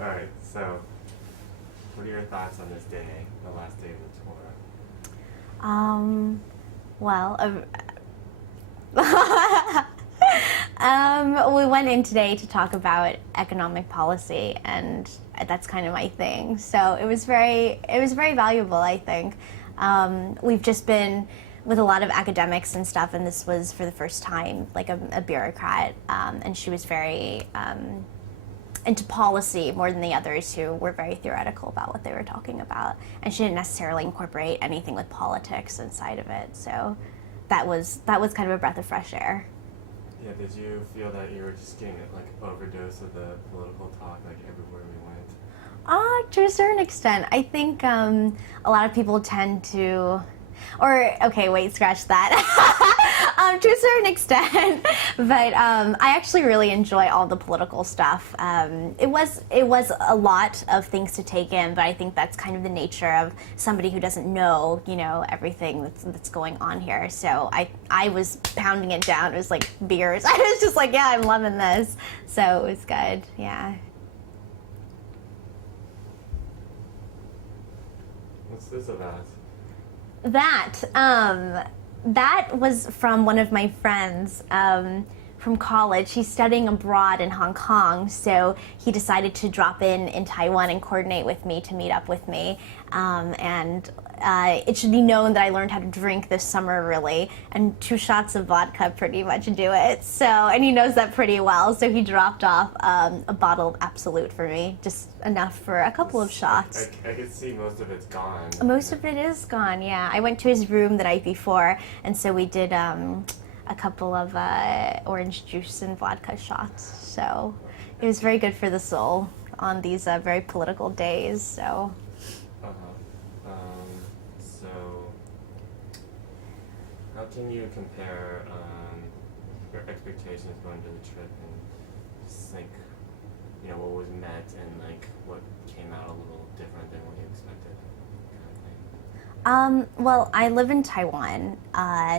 All right. So, what are your thoughts on this day, the last day of the tour? Well, we went in today to talk about economic policy, and that's kind of my thing. So it was very valuable, I think. We've just been with a lot of academics and stuff, and this was for the first time, like a bureaucrat, and she was very into policy more than the others who were very theoretical about what they were talking about, and she didn't necessarily incorporate anything with politics inside of it. So that was kind of a breath of fresh air. Yeah. Did you feel that you were just getting like overdose of the political talk like everywhere we went? To a certain extent. I think a lot of people tend to, or okay, wait, scratch that. To a certain extent, but I actually really enjoy all the political stuff. It was a lot of things to take in, but I think that's kind of the nature of somebody who doesn't know, everything that's going on here. So I was pounding it down. It was like beers. I was just like, yeah, I'm loving this. So it was good. Yeah. What's this about? That was from one of my friends from college. He's studying abroad in Hong Kong, so he decided to drop in Taiwan and coordinate with me to meet up with me. And it should be known that I learned how to drink this summer, really, and 2 shots of vodka pretty much do it. So, and he knows that pretty well, so he dropped off a bottle of Absolute for me, just enough for a couple of shots. I could see most of it's gone. Most of it is gone, yeah. I went to his room the night before, and so we did a couple of orange juice and vodka shots. So it was very good for the soul on these very political days. So. So, how can you compare your expectations going to the trip and just think, what was met and like what came out a little different than what you expected, kind of thing? Well, I live in Taiwan,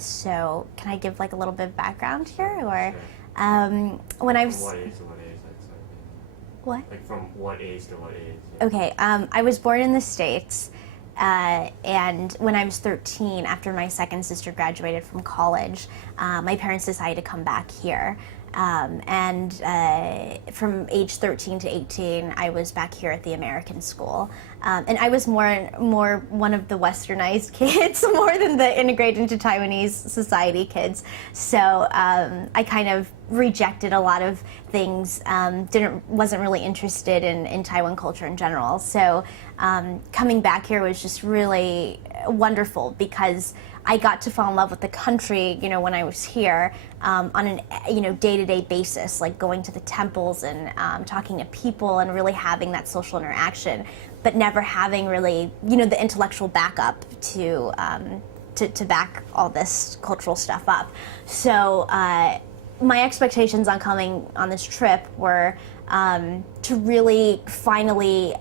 so can I give like a little bit of background here, or Sure. when I was From what age to what age? what? Like from what age to what age? Okay, I was born in the States, and when I was 13, after my second sister graduated from college, my parents decided to come back here. And from age 13 to 18, I was back here at the American school. And I was more one of the westernized kids, more than the integrated into Taiwanese society kids. So I kind of rejected a lot of things, wasn't really interested in Taiwan culture in general. So coming back here was just really wonderful because I got to fall in love with the country, when I was here, on an, day-to-day basis, like going to the temples and talking to people and really having that social interaction, but never having really, the intellectual backup to back all this cultural stuff up. So my expectations on coming on this trip were to really finally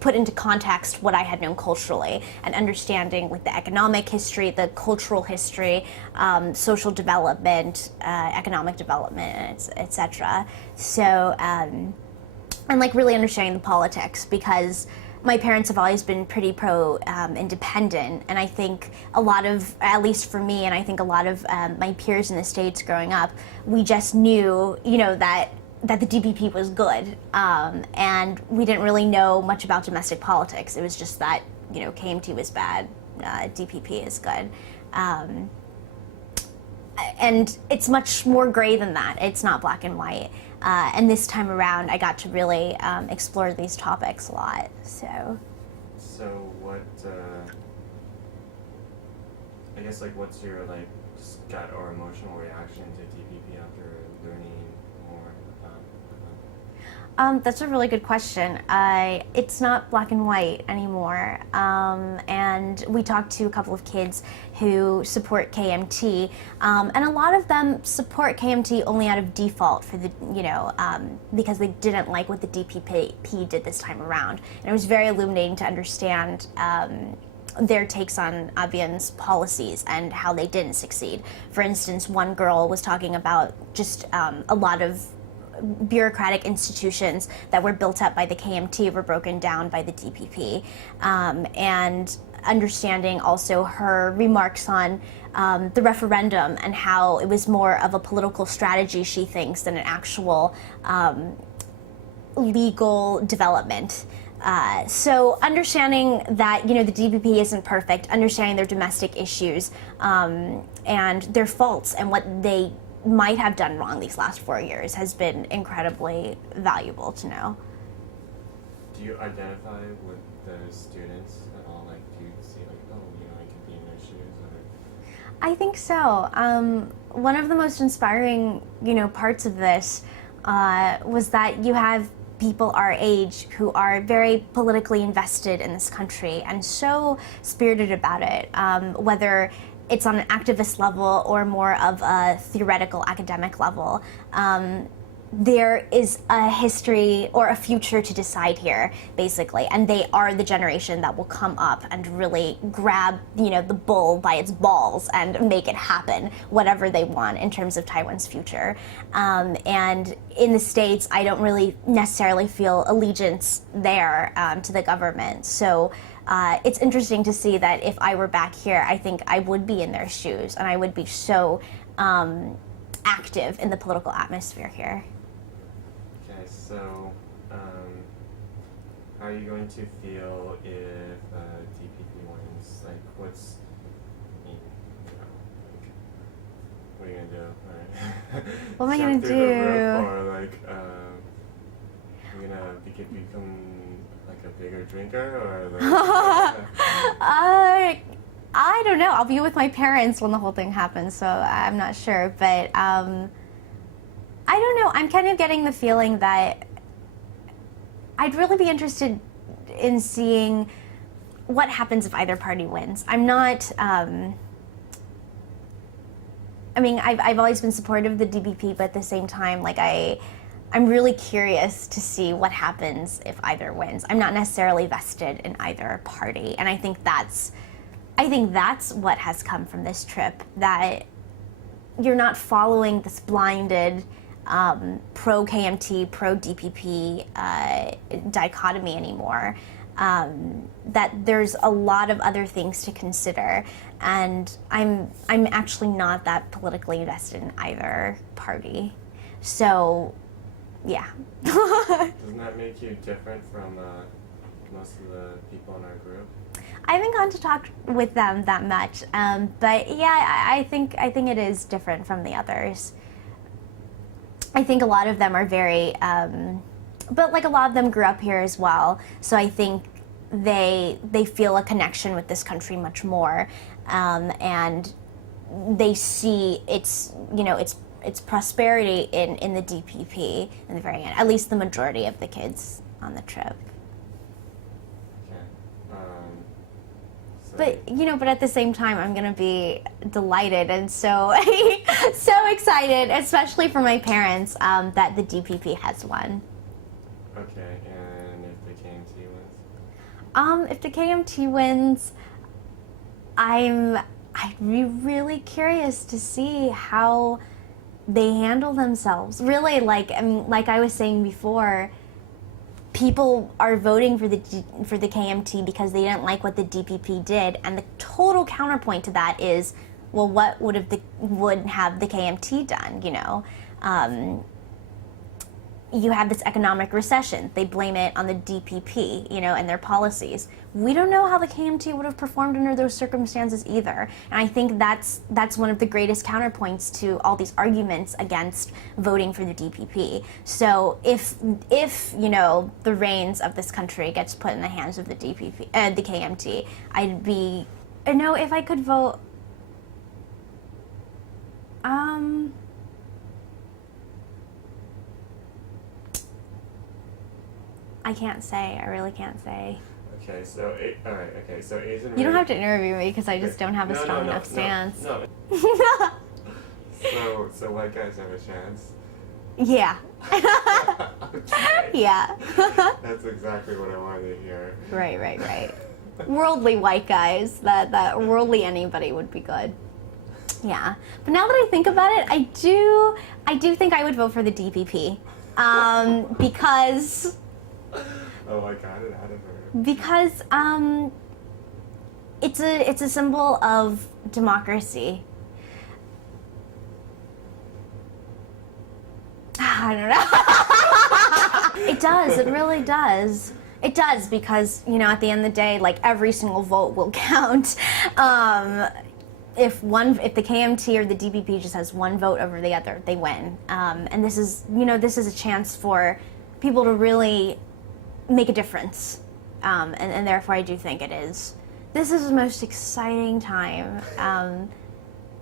put into context what I had known culturally and understanding like the economic history, the cultural history, social development, economic development, etc. So, and like really understanding the politics, because my parents have always been pretty pro-independent, and I think a lot of, at least for me, and I think a lot of my peers in the States growing up, we just knew, that the DPP was good, and we didn't really know much about domestic politics. It was just that, KMT was bad, DPP is good. And it's much more gray than that. It's not black and white. And this time around, I got to really explore these topics a lot. So what, I guess, like, what's your, like, just gut or emotional reaction to DPP after learning more about that's a really good question. It's not black and white anymore. And we talked to a couple of kids who support KMT, and a lot of them support KMT only out of default for the, because they didn't like what the DPP did this time around. And it was very illuminating to understand their takes on Abian's policies and how they didn't succeed. For instance, one girl was talking about just a lot of bureaucratic institutions that were built up by the KMT were broken down by the DPP, and understanding also her remarks on the referendum and how it was more of a political strategy, she thinks, than an actual legal development. So understanding that, the DPP isn't perfect, understanding their domestic issues and their faults and what they might have done wrong these last 4 years has been incredibly valuable to know. Do you identify with those students at all? Like, do you see like, oh, I could be in their shoes? Or... I think so. One of the most inspiring, parts of this was that you have people our age who are very politically invested in this country and so spirited about it, whether it's on an activist level or more of a theoretical academic level. There is a history or a future to decide here, basically, and they are the generation that will come up and really grab, the bull by its balls and make it happen, whatever they want in terms of Taiwan's future. And in the States, I don't really necessarily feel allegiance there to the government. So it's interesting to see that if I were back here, I think I would be in their shoes and I would be so active in the political atmosphere here. Okay, so how are you going to feel if DPP wins? Like, what's, like, what are you gonna do? Right? What am I gonna do? Or like, you're gonna become like a bigger drinker, or like? I don't know. I'll be with my parents when the whole thing happens, so I'm not sure. But I don't know. I'm kind of getting the feeling that I'd really be interested in seeing what happens if either party wins. I'm not. I've always been supportive of the DPP, but at the same time, like I'm really curious to see what happens if either wins. I'm not necessarily vested in either party, and I think that's what has come from this trip, that you're not following this blinded pro-KMT, pro-DPP dichotomy anymore, that there's a lot of other things to consider, and I'm actually not that politically invested in either party. So, yeah. Doesn't that make you different from most of the people in our group? I haven't gone to talk with them that much, but yeah, I think it is different from the others. I think a lot of them are very, but like a lot of them grew up here as well, so I think they feel a connection with this country much more, and they see its prosperity in the DPP in the very end. At least the majority of the kids on the trip. But but at the same time, I'm gonna be delighted and so excited, especially for my parents, that the DPP has won. Okay, and if the KMT wins? If the KMT wins, I'd be really curious to see how they handle themselves. Really, like I was saying before, people are voting for the KMT because they didn't like what the DPP did, and the total counterpoint to that is, well, what would have the KMT done? You have this economic recession. They blame it on the DPP, and their policies. We don't know how the KMT would have performed under those circumstances either. And I think that's one of the greatest counterpoints to all these arguments against voting for the DPP. So if the reins of this country gets put in the hands of the the KMT, I'd be, if I could vote, I can't say. I really can't say. Okay, so all right. Okay, so Asian. You don't have to interview me because I just don't have a strong enough stance. No. So white guys have a chance. Yeah. Okay. Yeah. That's exactly what I wanted to hear. Right. Worldly white guys. That worldly anybody would be good. Yeah. But now that I think about it, I do think I would vote for the DPP. Because Oh, I got it out of her. because it's a symbol of democracy. I don't know. It does. It really does. It does because, you know, at the end of the day, like every single vote will count. If the KMT or the DPP just has one vote over the other, they win. And this is, you know, this is a chance for people to really make a difference. And therefore, I do think it is. This is the most exciting time.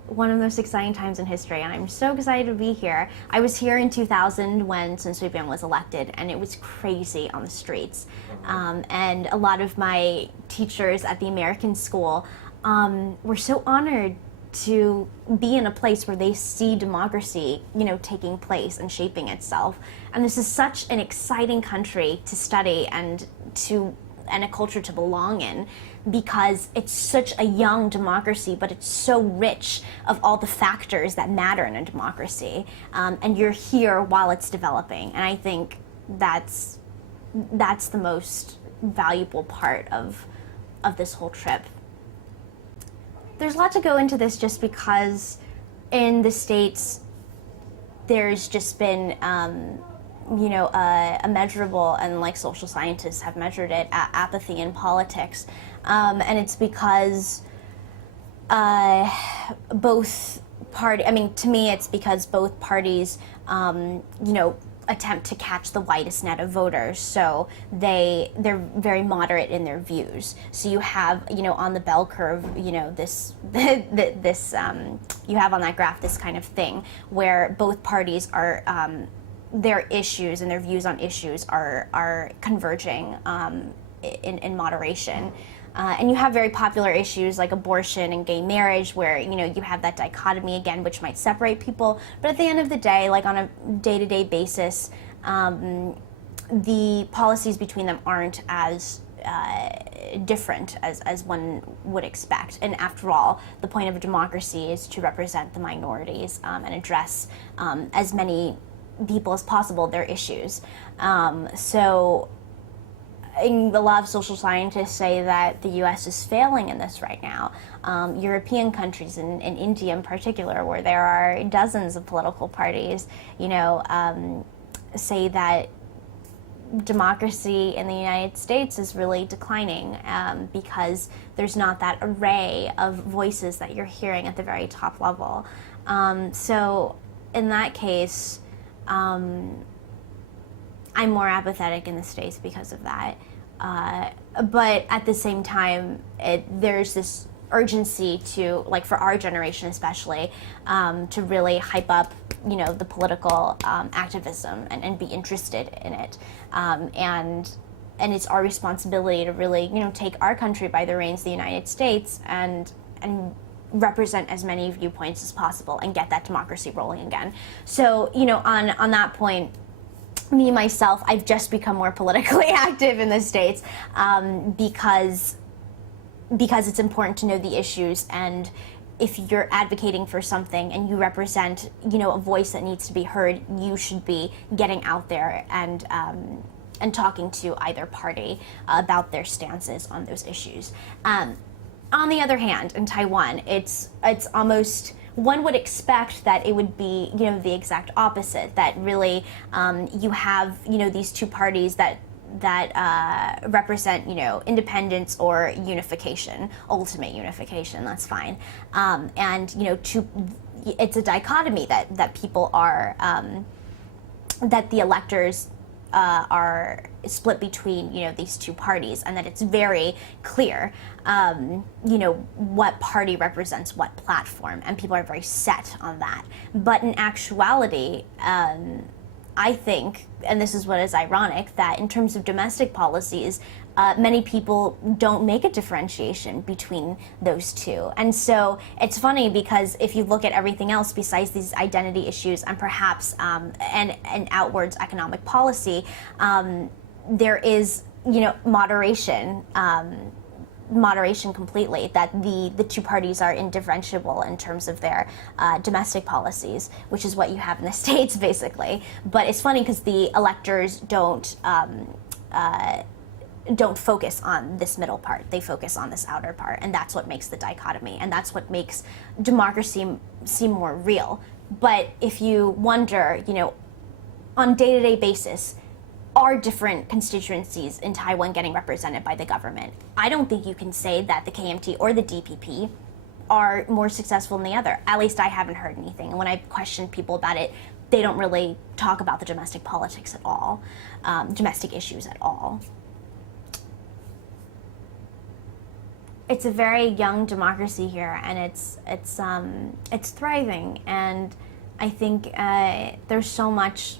One of the most exciting times in history, and I'm so excited to be here. I was here in 2000 when Sun Sui-bian was elected, and it was crazy on the streets. And a lot of my teachers at the American school were so honored to be in a place where they see democracy, you know, taking place and shaping itself. And this is such an exciting country to study and a culture to belong in, because it's such a young democracy, but it's so rich of all the factors that matter in a democracy. And you're here while it's developing. And I think that's the most valuable part of this whole trip. There's a lot to go into this just because in the States, there's just been you know, a measurable, and like social scientists have measured it, apathy in politics. And it's because to me, it's because both parties, you know, attempt to catch the widest net of voters. So they're very moderate in their views. So you have, you know, on the bell curve, you know, this you have on that graph this kind of thing where both parties are their issues and their views on issues are converging in moderation. And you have very popular issues like abortion and gay marriage where, you know, you have that dichotomy again, which might separate people. But at the end of the day, like on a day-to-day basis, the policies between them aren't as different as one would expect. And after all, the point of a democracy is to represent the minorities and address as many people as possible their issues. So a lot of social scientists say that the U.S. is failing in this right now. European countries, and India in particular, where there are dozens of political parties, you know, say that democracy in the United States is really declining because there's not that array of voices that you're hearing at the very top level. So in that case, I'm more apathetic in the States because of that. But at the same time, there's this urgency to, like for our generation especially, to really hype up, you know, the political activism and be interested in it. And it's our responsibility to really, you know, take our country by the reins, the United States, and represent as many viewpoints as possible and get that democracy rolling again. So, you know, on that point, me, myself, I've just become more politically active in the States because it's important to know the issues, and if you're advocating for something and you represent, you know, a voice that needs to be heard, you should be getting out there and talking to either party about their stances on those issues. On the other hand, in Taiwan, it's almost, one would expect that it would be, you know, the exact opposite, that really you have, you know, these two parties that represent, you know, independence or unification, ultimate unification, that's fine. And, you know, it's a dichotomy that people are, that the electors are split between, you know, these two parties, and that it's very clear, you know, what party represents what platform, and people are very set on that. But in actuality, I think, and this is what is ironic, that in terms of domestic policies, many people don't make a differentiation between those two. And so it's funny because if you look at everything else besides these identity issues and perhaps and outwards economic policy, there is, you know, moderation moderation completely, that the two parties are indifferentiable in terms of their domestic policies, which is what you have in the States, basically. But it's funny because the electors don't focus on this middle part. They focus on this outer part, and that's what makes the dichotomy, and that's what makes democracy seem more real. But if you wonder, on day-to-day basis, are different constituencies in Taiwan getting represented by the government? I don't think you can say that the KMT or the DPP are more successful than the other. At least I haven't heard anything. And when I've questioned people about it, they don't really talk about the domestic politics at all, domestic issues at all. It's a very young democracy here, and it's thriving. And I think there's so much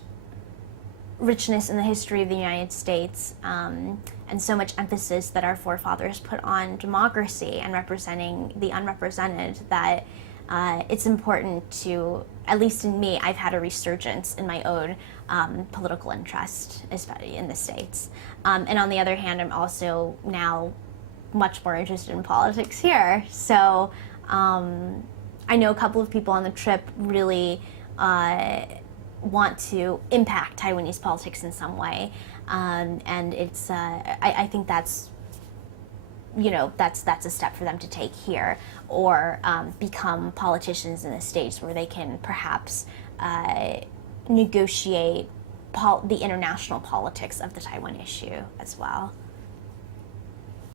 richness in the history of the United States, and so much emphasis that our forefathers put on democracy and representing the unrepresented, that it's important to, at least in me, I've had a resurgence in my own political interest, especially in the States. And on the other hand, I'm also now much more interested in politics here. So I know a couple of people on the trip really want to impact Taiwanese politics in some way, and it's I think that's that's a step for them to take here, or become politicians in the States where they can perhaps negotiate the international politics of the Taiwan issue as well.